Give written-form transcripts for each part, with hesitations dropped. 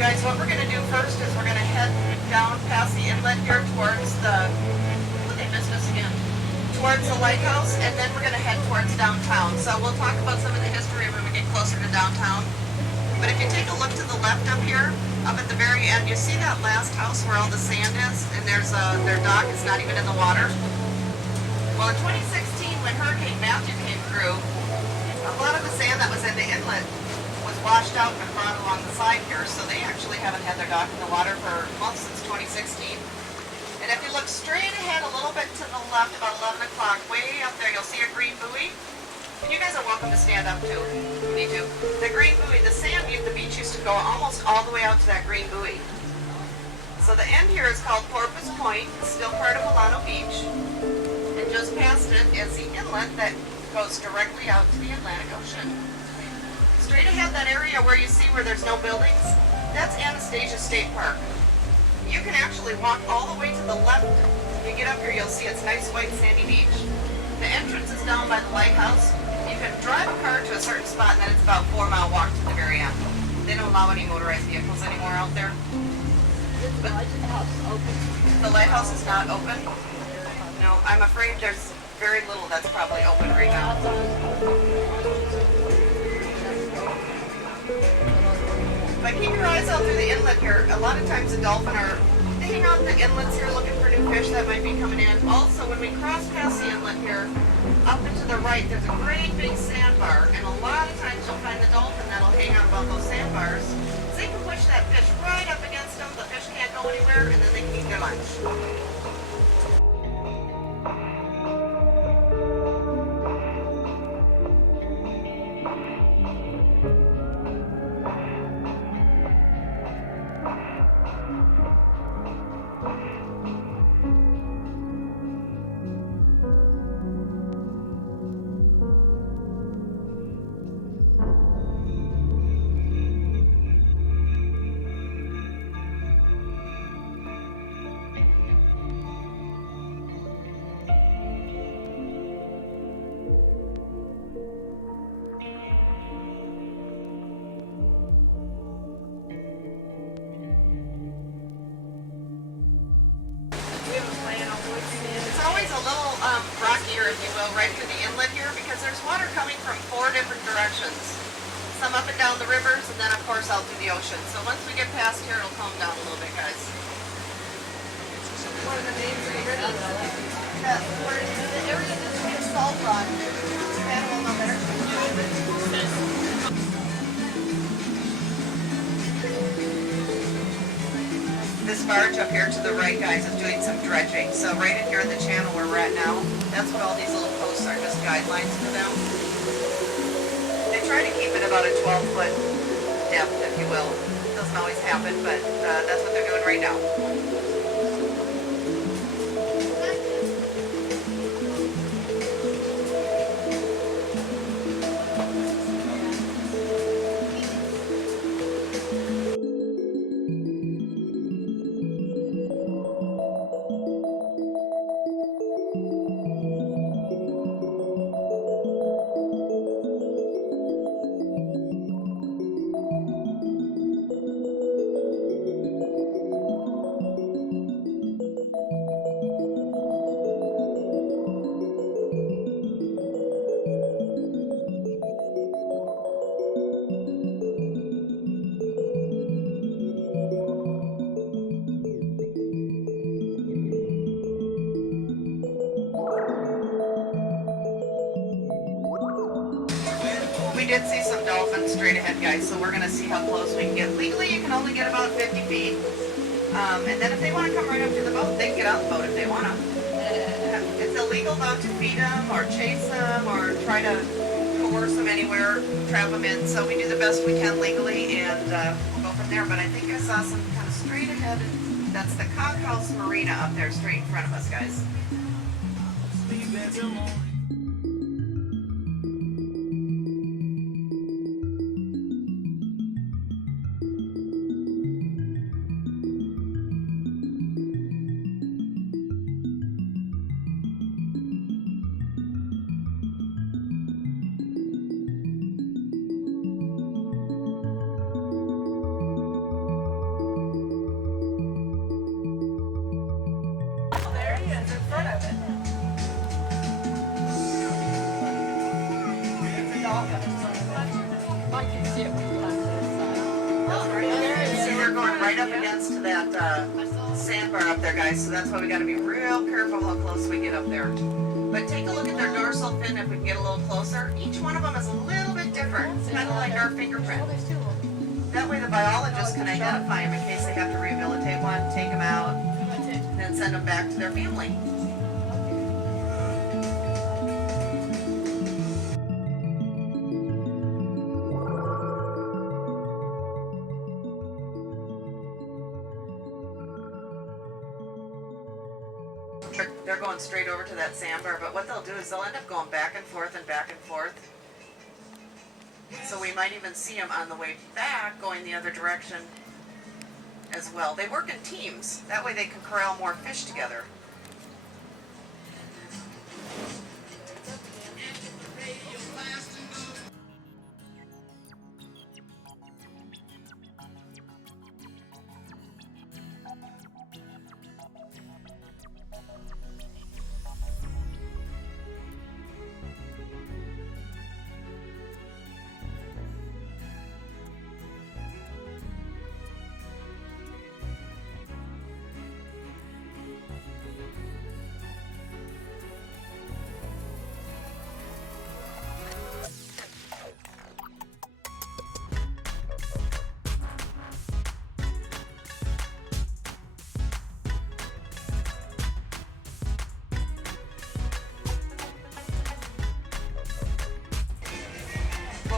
Guys, what we're going to do first is we're going to head down past the inlet here towards the, oh, they missed us again, towards the lighthouse, and then we're going to head towards downtown. So we'll talk about some of the history when we get closer to downtown. But if you take a look to the left up here, up at the very end, you see that last house where all the sand is, and there's their dock is not even in the water. Well, in 2016, when Hurricane Matthew came through, a lot of the sand that was in the inlet was washed out and brought along the side here, so they actually haven't had their dock in the water for months since 2016. And if you look straight ahead a little bit to the left, about 11 o'clock, way up there, you'll see a green buoy. And you guys are welcome to stand up too, if you need to. The green buoy, the sand, the beach used to go almost all the way out to that green buoy. So the end here is called Porpoise Point, it's still part of Vilano Beach. And just past it is the inlet that goes directly out to the Atlantic Ocean. Straight ahead, that area where you see where there's no buildings, that's Anastasia State Park. You can actually walk all the way to the left. If you get up here, you'll see it's nice white sandy beach. The entrance is down by the lighthouse. You can drive a car to a certain spot, and then it's about a 4-mile walk to the very end. They don't allow any motorized vehicles anymore out there. The lighthouse open? The lighthouse is not open. No, I'm afraid there's very little that's probably open right now. But keep your eyes out through the inlet here. A lot of times the dolphin they hang out in the inlets here looking for new fish that might be coming in. Also, when we cross past the inlet here, up and to the right, there's a great big sandbar. And a lot of times you'll find the dolphin that'll hang out about those sandbars. So they can push that fish right up against them. The fish can't go anywhere, and then they can eat their lunch. Rockier, if you will, right through the inlet here because there's water coming from 4 different directions. Some up and down the rivers and then of course out through the ocean. So once we get past here, it'll calm down a little bit, guys. One of the names of the river, the area between Salt Rock. Savannah will know better. This barge up here to the right, guys, is doing some dredging. So right in here in the channel where we're at now, that's what all these little posts are, just guidelines for them. They try to keep it about a 12-foot you will. It doesn't always happen, but that's what they're doing right now. We did see some dolphins straight ahead, guys, so we're going to see how close we can get. Legally, you can only get about 50 feet. And then if they want to come right up to the boat, they can get out the boat if they want to. It's illegal, though, to feed them or chase them or try to coerce them anywhere, trap them in. So we do the best we can legally, and we'll go from there. But I think I saw some kind of straight ahead. That's the Cockhouse Marina up there straight in front of us, guys. I can see it with glasses. See, they're going right up against that sandbar up there, guys, so that's why we got to be real careful how close we get up there. But take a look at their dorsal fin if we can get a little closer. Each one of them is a little bit different, kind of like our fingerprint. That way the biologists can identify them in case they have to rehabilitate one, take them out, and then send them back to their family. They're going straight over to that sandbar, but what they'll do is they'll end up going back and forth and back and forth. So we might even see them on the way back going the other direction as well. They work in teams. That way they can corral more fish together.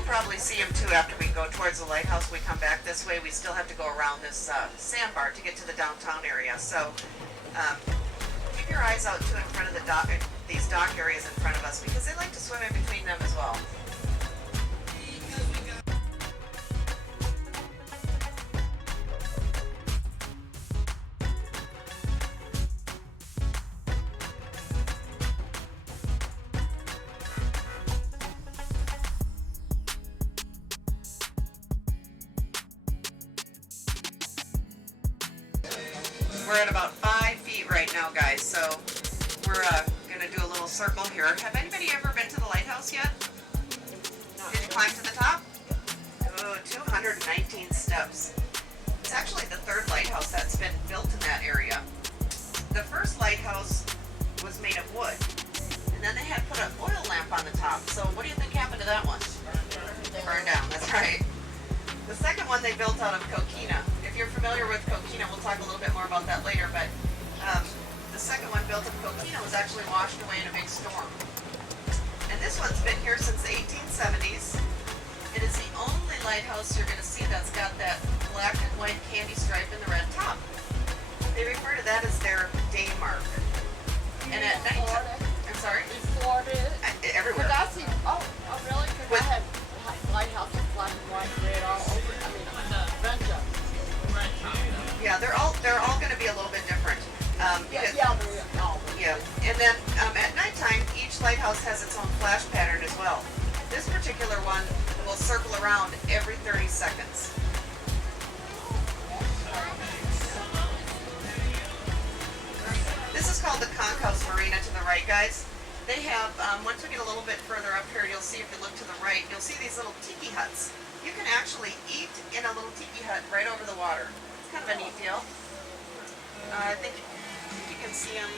Probably see them too after we go towards the lighthouse. We come back this way. We still have to go around this sandbar to get to the downtown area. So keep your eyes out too in front of the dock, these dock areas in front of us, because they like to swim in between them as well. We're at about 5 feet right now, guys, so we're going to do a little circle here. Have anybody ever been to the lighthouse yet? Did you climb to the top? Oh, 219 steps. It's actually the third lighthouse that's been built in that area. The first lighthouse was made of wood, and then they had put an oil lamp on the top. So what do you think happened to that one? Burned down, that's right. The second one they built out of coquina. If you're familiar with coquina, we'll talk a little bit more about that later, but the second one built of coquina was actually washed away in a big storm. And this one's been here since the 1870s. It is the only lighthouse you're going to see that's got that black and white candy stripe and the red top. They refer to that as their day mark. And at night, I'm sorry? In Florida? Everywhere. Because I see, oh really? Because I had lighthouses black and white, red all over. I mean, bunch of them. Yeah, they're all going to be a little bit different. Yeah, they're all. Yeah, and then at nighttime, each lighthouse has its own flash pattern as well. This particular one will circle around every 30 seconds. This is called the Concourse Marina to the right, guys. They have, once we get a little bit further up here, you'll see if you look to the right, you'll see these little tiki huts. You can actually eat in a little tiki hut right over the water. It's kind of a neat deal. I think you can see them.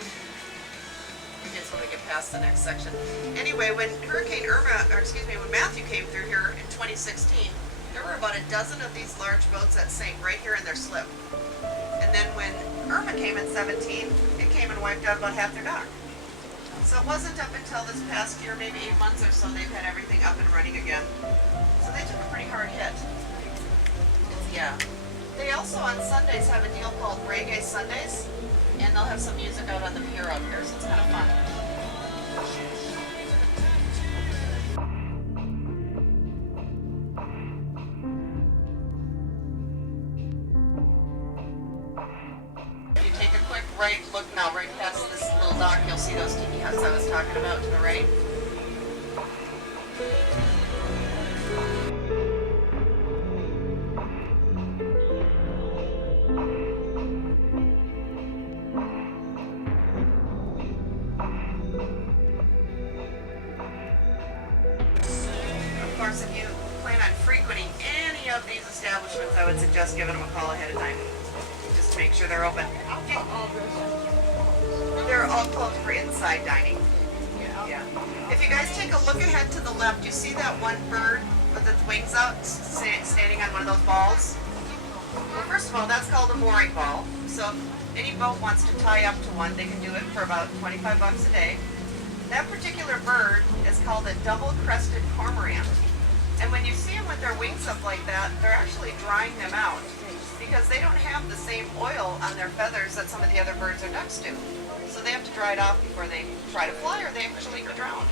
I guess when we get past the next section. Anyway, when when Matthew came through here in 2016, there were about a dozen of these large boats that sank right here in their slip. And then when Irma came in 17, it came and wiped out about half their dock. So it wasn't up until this past year, maybe 8 months or so, they've had everything up and running again. So they took a pretty hard hit. Yeah. They also on Sundays have a deal called Reggae Sundays, and they'll have some music out on the pier out here, so it's kind of fun. If you take a quick right look now, right past this little dock, you'll see those tiki huts I was talking about to the right. Of course, if you plan on frequenting any of these establishments, I would suggest giving them a call ahead of time, just to make sure they're open. They're all closed for inside dining. Yeah. If you guys take a look ahead to the left, you see that one bird with its wings out standing on one of those balls? Well, first of all, that's called a mooring ball. So if any boat wants to tie up to one, they can do it for about 25 bucks a day. That particular bird is called a double-crested cormorant. And when you see them with their wings up like that, they're actually drying them out because they don't have the same oil on their feathers that some of the other birds or ducks do. So they have to dry it off before they try to fly, or they actually go drown.